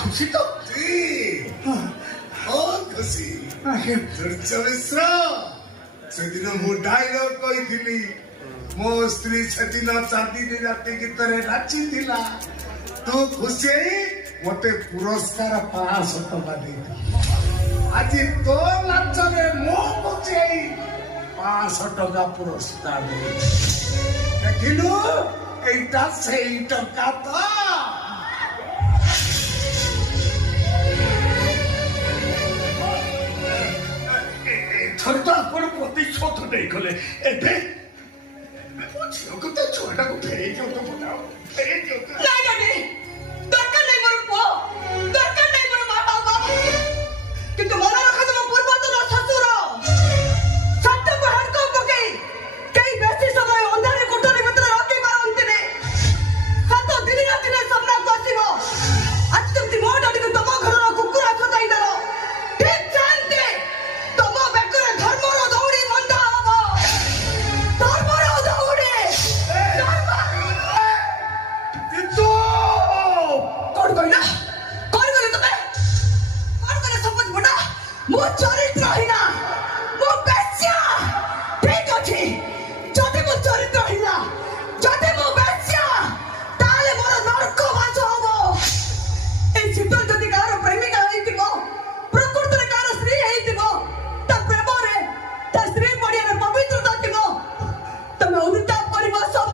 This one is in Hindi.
खुशी तो खुशी मिश्र से दिन मु डायलॉग कही मो स्त्री से दिन चांदी राति गीत नाची तू खुशी मते पुरस्कार 500 टका दे आज तो नाच मो खुशी 500 टका पुरस्कार देखिलु एटा से टका तो सरदार प्रतिशोध नहीं कले एबे छुआटा को फेरे तो बताओ फेरे